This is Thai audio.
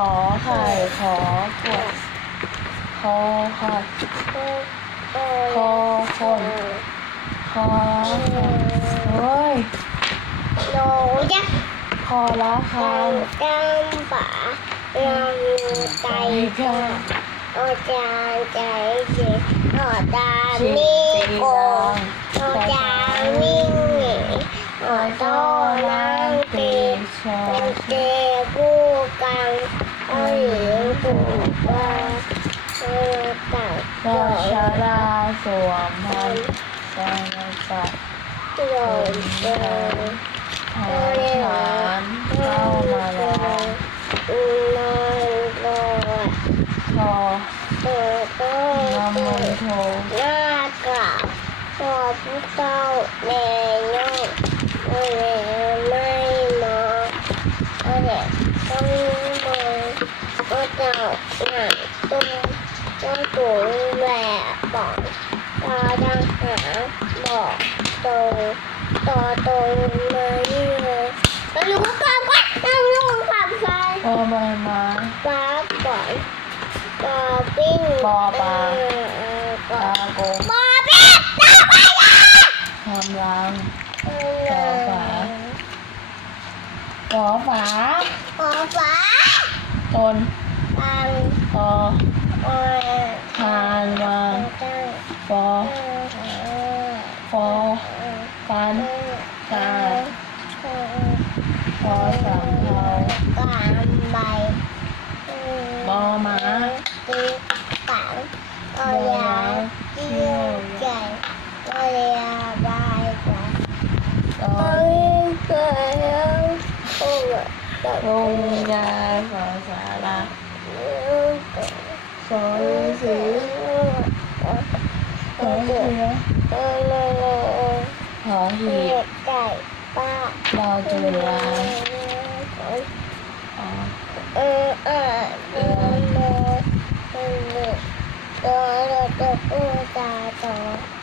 ขอไข่ขอขวดคอค่ะคอคนคอคนเฮ้ยโลยักษ์คอละครักางกังป่าลองใจค่ะโอจานใจเสียโอตาชีมีจีโกดังโอจานมิ่งหนีโอโตนังตีชอเป็นเจกู้กังโอ ลิงกว่าเออตัดรอชาดาสวมพันสาจักโดนเดินทานฐานเข้ามาแล้วอืมนอนรอพอเปิดโต๊ะนำมนโทหน้ากราบขอผู้เจ้าแม่ยกโอ้ยไม่มองโอ้ยต้อง ต้นต้นปุ๋ยแหวกป่องตาดังหาบอกโตโตโตมานี่เลยแล้วหนูก็ควาว่าแล้วหนูก็ความใส่ปอใบไม้ปลาป่อยปลปิ้งปอปลาปาโกงปปิ้งปลาปลาทำรังปอฝาปอฝาปอฝาตน cánh cà coi phần hồ cảm bày bò mã tiếp cẳng coi chiêu chạy coi là bài quả coi cười cùng nhà và xà là soi dĩ soi dĩ หญ่ออยาบายกว่าตอโอ้ยเกิดโอ้ยตกลงยาเออเออเออเออเออเอหออเออเออเออเออเออเอ๋อเออเออเออเออเออเออเออเออ